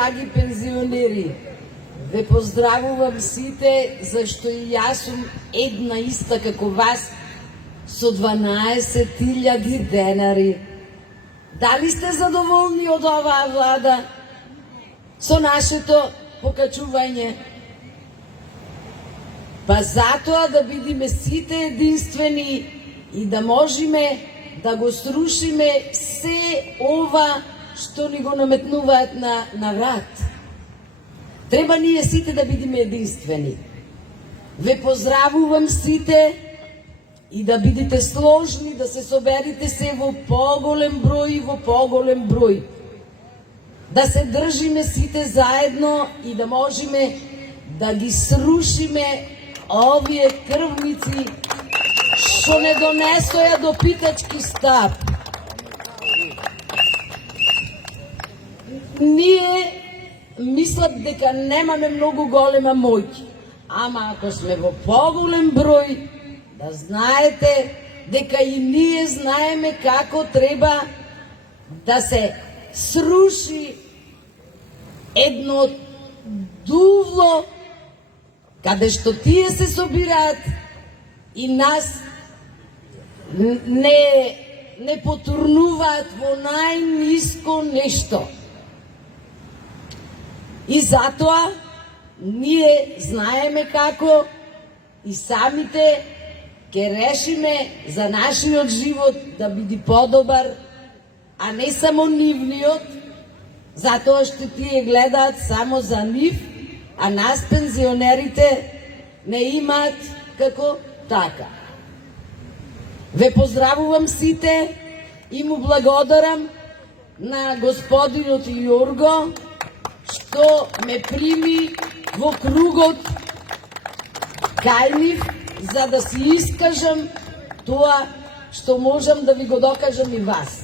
Драги пензионери, ве поздравувам сите, зашто и јас сум една иста како вас со 12.000 денари. Дали сте задоволни од оваа влада со нашето покачување? Па затоа да бидеме сите единствени и да можеме да го срушиме се ова што ни го наметнуваат на врат. Треба ние сите да бидеме единствени. Ве поздравувам сите и да бидете сложни, да се соберите се во поголем број, да се држиме сите заедно и да можеме да ги срушиме овие крвници што не донесоја до питачки стап. Ние мислат дека немаме многу голема моќ, ама ако сме во поголем број, да знаете дека и ние знаеме како треба да се сруши едно дувло каде што тие се собираат и нас не потурнуваат во најниско нешто. И затоа ние знаеме како и самите ќе решиме за нашиот живот да биде подобар, а не само нивниот, затоа што тие гледаат само за нив, а нас пензионерите не имаат како така. Ве поздравувам сите и му благодарам на господинот Јорго што ме прими во кругот кај нив, за да си искажам тоа што можам да ви го докажам и вас.